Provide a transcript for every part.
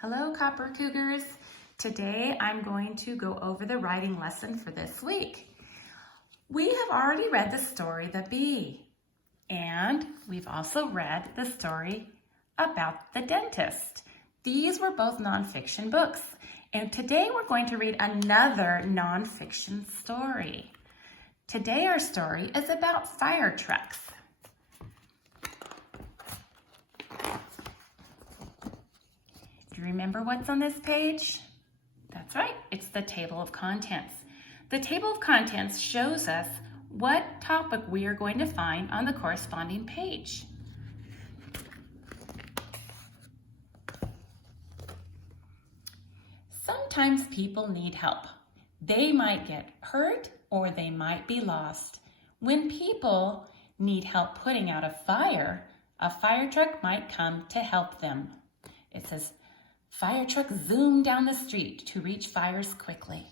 Hello, Copper Cougars. Today I'm going to go over the writing lesson for this week. We have already read the story, The Bee, and we've also read the story about the dentist. These were both nonfiction books, and today we're going to read another nonfiction story. Today our story is about fire trucks. Do you remember what's on this page? That's right, it's the table of contents. The table of contents shows us what topic we are going to find on the corresponding page. Sometimes people need help. They might get hurt or they might be lost. When people need help putting out a fire truck might come to help them. It says, fire trucks zoom down the street to reach fires quickly.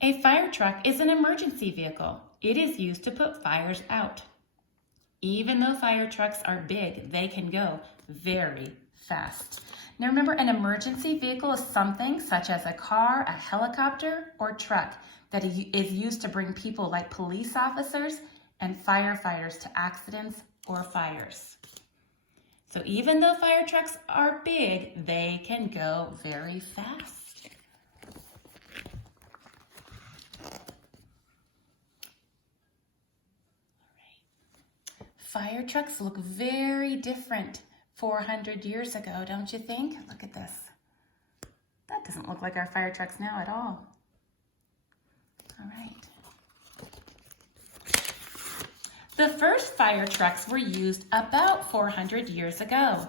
A fire truck is an emergency vehicle. It is used to put fires out. Even though fire trucks are big, they can go very fast. Now remember, an emergency vehicle is something such as a car, a helicopter, or truck that is used to bring people like police officers and firefighters to accidents or fires. So even though fire trucks are big, they can go very fast. Fire trucks look very different 400 years ago, don't you think? Look at this. That doesn't look like our fire trucks now at all. All right. The first fire trucks were used about 400 years ago.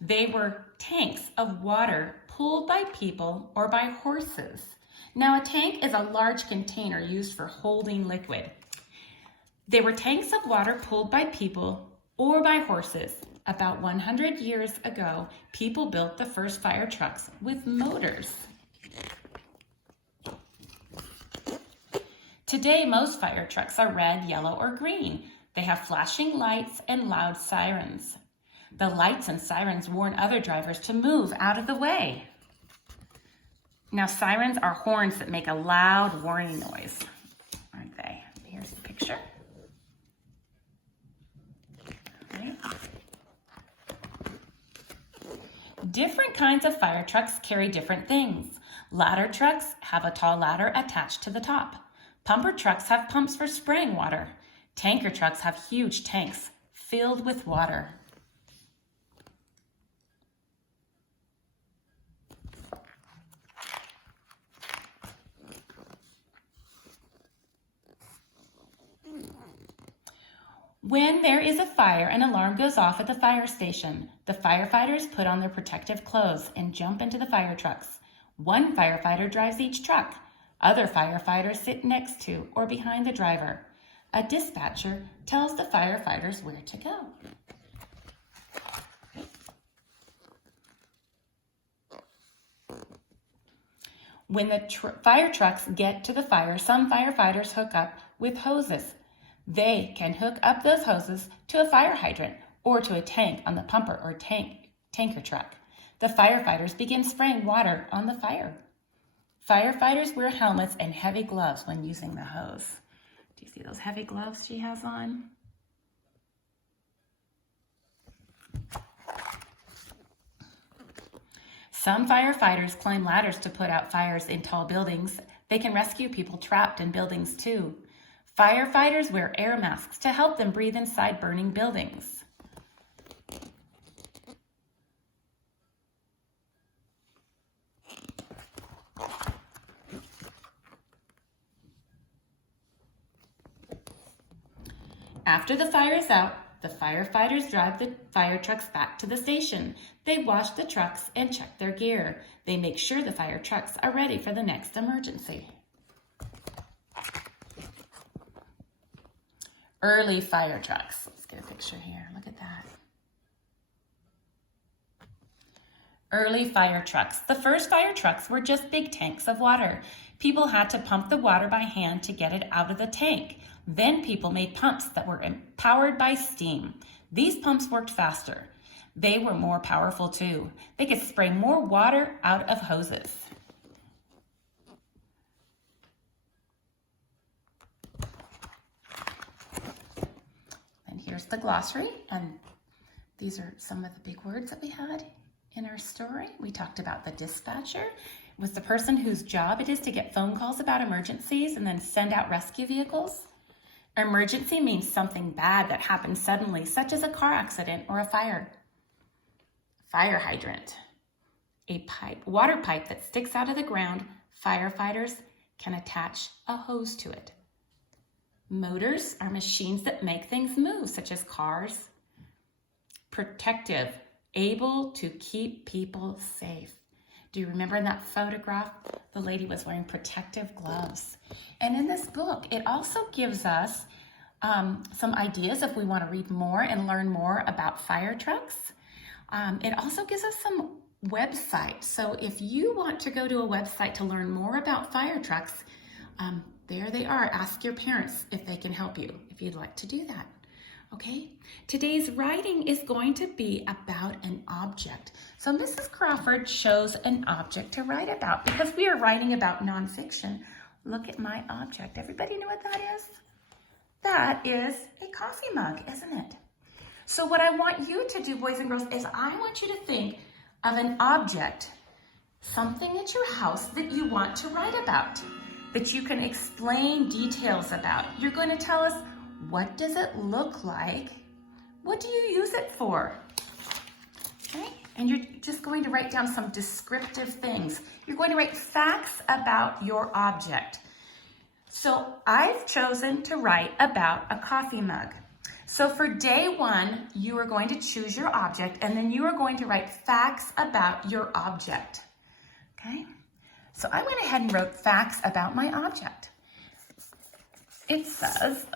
They were tanks of water pulled by people or by horses. Now, a tank is a large container used for holding liquid. They were tanks of water pulled by people or by horses. About 100 years ago, people built the first fire trucks with motors. Today, most fire trucks are red, yellow, or green. They have flashing lights and loud sirens. The lights and sirens warn other drivers to move out of the way. Now, sirens are horns that make a loud warning noise, aren't they? Here's the picture. Different kinds of fire trucks carry different things. Ladder trucks have a tall ladder attached to the top. Pumper trucks have pumps for spraying water. Tanker trucks have huge tanks filled with water. When there is a fire, an alarm goes off at the fire station. The firefighters put on their protective clothes and jump into the fire trucks. One firefighter drives each truck. Other firefighters sit next to or behind the driver. A dispatcher tells the firefighters where to go. When the fire trucks get to the fire, some firefighters hook up with hoses. They can hook up those hoses to a fire hydrant or to a tank on the pumper or tanker truck. The firefighters begin spraying water on the fire. Firefighters wear helmets and heavy gloves when using the hose. Do you see those heavy gloves she has on? Some firefighters climb ladders to put out fires in tall buildings. They can rescue people trapped in buildings too. Firefighters wear air masks to help them breathe inside burning buildings. After the fire is out, the firefighters drive the fire trucks back to the station. They wash the trucks and check their gear. They make sure the fire trucks are ready for the next emergency. Early fire trucks. Let's get a picture here. Look at that. Early fire trucks. The first fire trucks were just big tanks of water. People had to pump the water by hand to get it out of the tank. Then people made pumps that were powered by steam. These pumps worked faster. They were more powerful too. They could spray more water out of hoses. And here's the glossary, and these are some of the big words that we had in our story. We talked about the dispatcher. It was the person whose job it is to get phone calls about emergencies and then send out rescue vehicles. Emergency means something bad that happens suddenly, such as a car accident or a fire. Fire hydrant, a pipe, water pipe that sticks out of the ground. Firefighters can attach a hose to it. Motors are machines that make things move, such as cars. Protective, able to keep people safe. Do you remember in that photograph, the lady was wearing protective gloves? And in this book, it also gives us some ideas if we want to read more and learn more about fire trucks. It also gives us some websites. So if you want to go to a website to learn more about fire trucks, there they are. Ask your parents if they can help you, if you'd like to do that. Okay, today's writing is going to be about an object. So Mrs. Crawford chose an object to write about because we are writing about nonfiction. Look at my object. Everybody know what that is? That is a coffee mug, isn't it? So what I want you to do, boys and girls, is I want you to think of an object, something at your house that you want to write about, that you can explain details about. You're going to tell us, what does it look like? What do you use it for? Okay, and you're just going to write down some descriptive things. You're going to write facts about your object. So I've chosen to write about a coffee mug. So for day one, you are going to choose your object, and then you are going to write facts about your object. Okay, so I went ahead and wrote facts about my object. It says,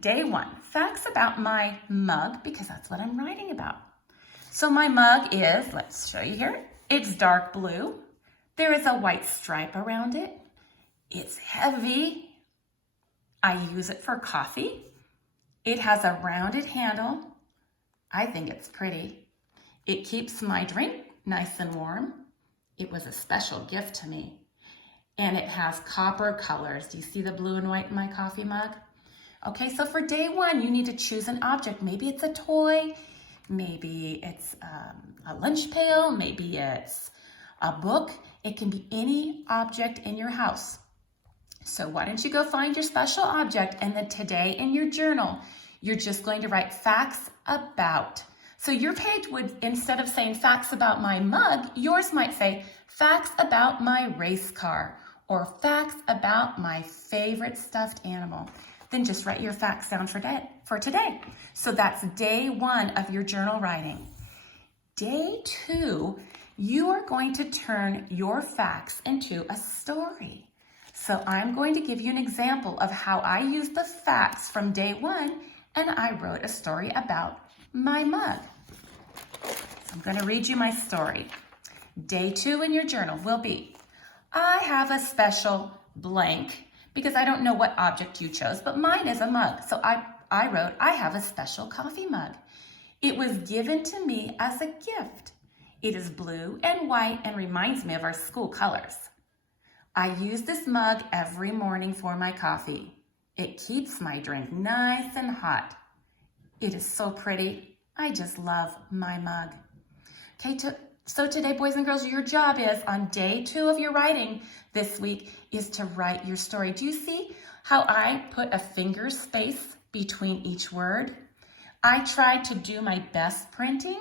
day one, facts about my mug, because that's what I'm writing about. So my mug is, let's show you here, it's dark blue. There is a white stripe around it. It's heavy. I use it for coffee. It has a rounded handle. I think it's pretty. It keeps my drink nice and warm. It was a special gift to me. And it has copper colors. Do you see the blue and white in my coffee mug? Okay, so for day one, you need to choose an object. Maybe it's a toy, maybe it's a lunch pail, maybe it's a book. It can be any object in your house. So why don't you go find your special object, and then today in your journal, you're just going to write facts about. So your page would, instead of saying facts about my mug, yours might say facts about my race car or facts about my favorite stuffed animal. Then just write your facts down for today. So that's day one of your journal writing. Day two, you are going to turn your facts into a story. So I'm going to give you an example of how I used the facts from day one, and I wrote a story about my mug. So I'm going to read you my story. Day two in your journal will be, I have a special blank, because I don't know what object you chose, but mine is a mug. So I wrote, I have a special coffee mug. It was given to me as a gift. It is blue and white and reminds me of our school colors. I use this mug every morning for my coffee. It keeps my drink nice and hot. It is so pretty. I just love my mug. Okay, so today, boys and girls, your job is on day two of your writing this week is to write your story. Do you see how I put a finger space between each word? I tried to do my best printing.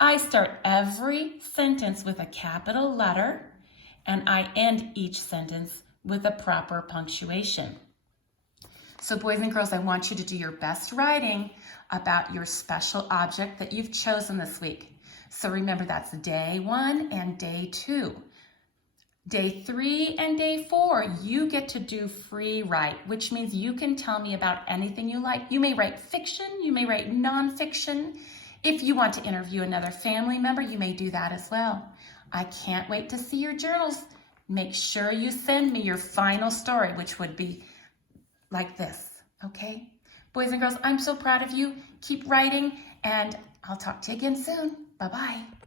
I start every sentence with a capital letter, and I end each sentence with a proper punctuation. So boys and girls, I want you to do your best writing about your special object that you've chosen this week. So remember, that's day one and day two. Day three and day four, you get to do free write, which means you can tell me about anything you like. You may write fiction, you may write nonfiction. If you want to interview another family member, you may do that as well. I can't wait to see your journals. Make sure you send me your final story, which would be like this, okay? Boys and girls, I'm so proud of you. keep writing, and I'll talk to you again soon. Bye-bye.